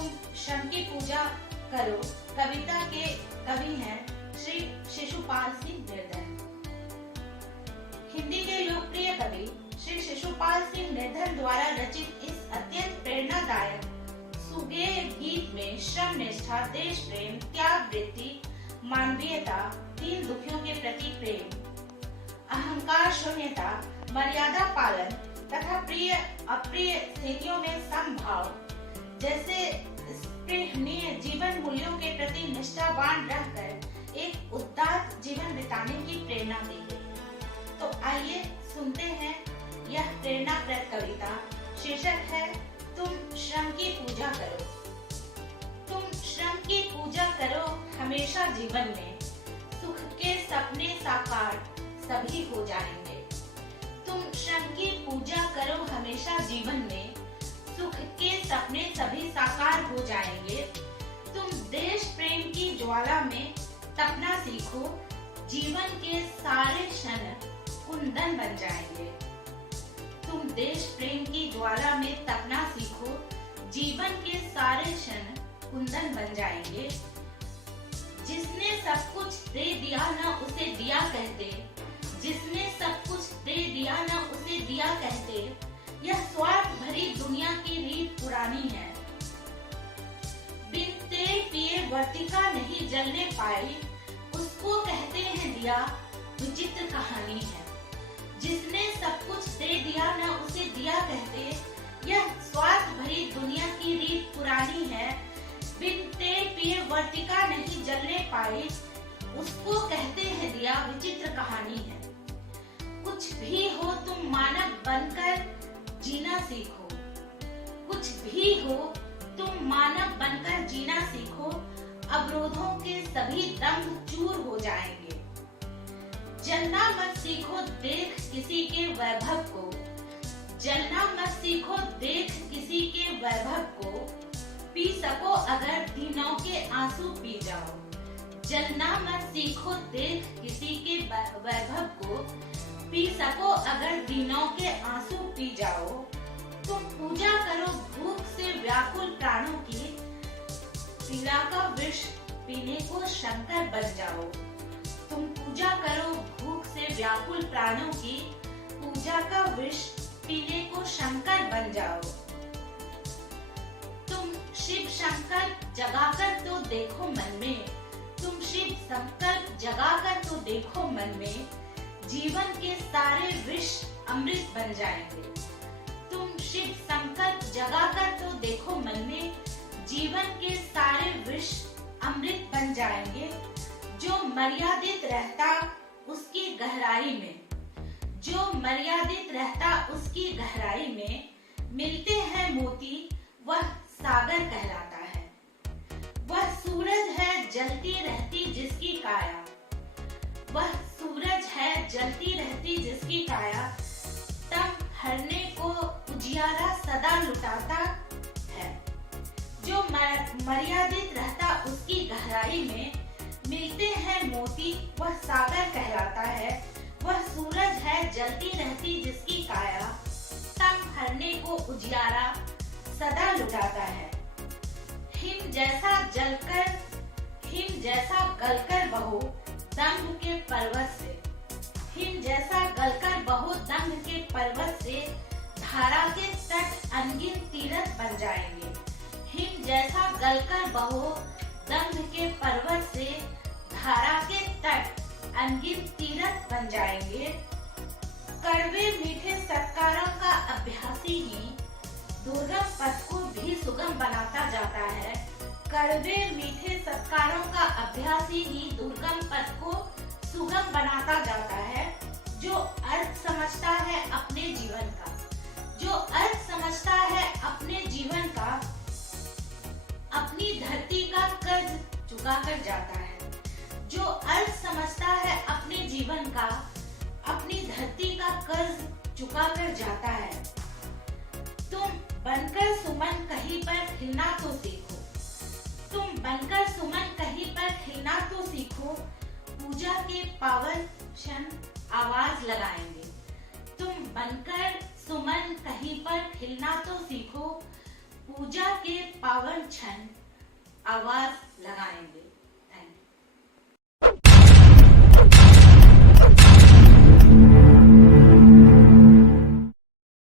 तुम श्रम की पूजा करो कविता के कवि हैं श्री शिशुपाल सिंह निर्धन। हिंदी के लोकप्रिय कवि श्री शिशुपाल सिंह निर्धन द्वारा रचित इस अत्यंत प्रेरणादायक सुगेय गीत में श्रम निष्ठा, देश प्रेम, त्याग वृत्ति, मानवीयता, दीन दुखियों के प्रति प्रेम, अहंकार शून्यता, मर्यादा पालन तथा प्रिय अप्रिय स्थितियों में समभाव जैसे स्पृहणीय जीवन मूल्यों के प्रति निष्ठावान रहकर एक उदात्त जीवन बिताने की प्रेरणा दी गई। तो आइए सुनते हैं यह प्रेरणाप्रद कविता। शीर्षक है तुम श्रम की पूजा करो। तुम श्रम की पूजा करो हमेशा जीवन में, सुख के सपने साकार सभी हो जाएंगे। तुम श्रम की पूजा करो हमेशा जीवन में, सुख के सपने सभी साकार हो जाएंगे। तुम देश प्रेम की ज्वाला में तपना सीखो, जीवन के सारे क्षण कुंदन बन जाएंगे। तुम देश प्रेम की ज्वाला में तपना सीखो, जीवन के सारे क्षण कुंदन बन जाएंगे। जिसने सब कुछ दे दिया ना उसे दिया कहते, जिसने सब कुछ दे दिया ना उसे दिया कहते, यह स्वार्थ भरी दुनिया की रीत पुरानी है। बिन तेल पिए वर्तिका नहीं जलने पाई, उसको कहते हैं दिया, विचित्र कहानी है। जिसने सब कुछ दे दिया ना उसे दिया कहते, यह स्वार्थ भरी दुनिया की रीत पुरानी है। बिन तेल पिए वर्तिका नहीं जलने पाई, उसको कहते हैं दिया, विचित्र कहानी है। कुछ भी हो तुम मानव बनकर जीना सीखो, कुछ भी हो तुम मानव बनकर जीना सीखो, अवरोधों के सभी दंभ चूर हो जाएंगे। जलना मत सीखो देख किसी के वैभव को, जलना मत सीखो देख किसी के वैभव को, पी सको अगर दिनों के आंसू पी जाओ। जलना मत सीखो देख किसी के वैभव को, पी सको अगर दिनों के आंसू पी जाओ। तुम पूजा करो भूख से व्याकुल प्राणों की, पीड़ा का विष पीने को शंकर बन जाओ। तुम पूजा करो भूख से व्याकुल प्राणों की, पूजा का विष पीने को शंकर बन जाओ। तुम शिव संकल्प जगाकर तो देखो मन में, तुम शिव संकल्प जगाकर तो देखो मन में, जीवन के सारे विष अमृत बन जाएंगे। तुम शिव संकल्प जगाकर तो देखो मन में, जीवन के सारे विष अमृत बन जाएंगे। जो मर्यादित रहता उसकी गहराई में, जो मर्यादित रहता उसकी गहराई में, मिलते हैं मोती वह सागर कहलाता है। वह सूरज है जलती रहती जिसकी काया, वह सूरज है जलती रहती जिसकी काया, तम हरने को उजियारा सदा लुटाता है। जो मर्यादित रहता उसकी गहराई में, मिलते हैं मोती वह सागर कहलाता है। वह सूरज है जलती रहती जिसकी काया, तम हरने को उजियारा सदा लुटाता है। हिम जैसा जलकर, हिम जैसा गलकर बहो दंभ के पर्वत से, हिम जैसा गलकर बहो दंभ के पर्वत से, धारा के तट अनगिन तीरथ बन जाएंगे। हिम जैसा गलकर बहो दंभ के पर्वत से, धारा के तट अनगिन तीरथ बन जाएंगे। कड़वे मीठे सत्कारों का अभ्यासी ही दुर्गम पथ को भी सुगम बनाता जाता है। कड़वे मीठे सत्कारों का अभ्यासी ही दुर्गम पथ को सुगम बनाता जाता है। जो अर्थ समझता है अपने जीवन का, जो अर्थ समझता है अपने जीवन का, अपनी धरती का कर्ज चुका कर जाता है। जो अर्थ समझता है अपने जीवन का, अपनी धरती का कर्ज चुका कर जाता है। तुम बनकर सुमन कहीं पर खिलना तो सीखो, तुम बनकर सुमन कहीं पर खिलना तो सीखो, पूजा के पावन क्षण आवाज लगाएंगे। तुम बनकर सुमन कहीं पर खिलना तो सीखो, पूजा के पावन क्षण आवाज लगाएंगे।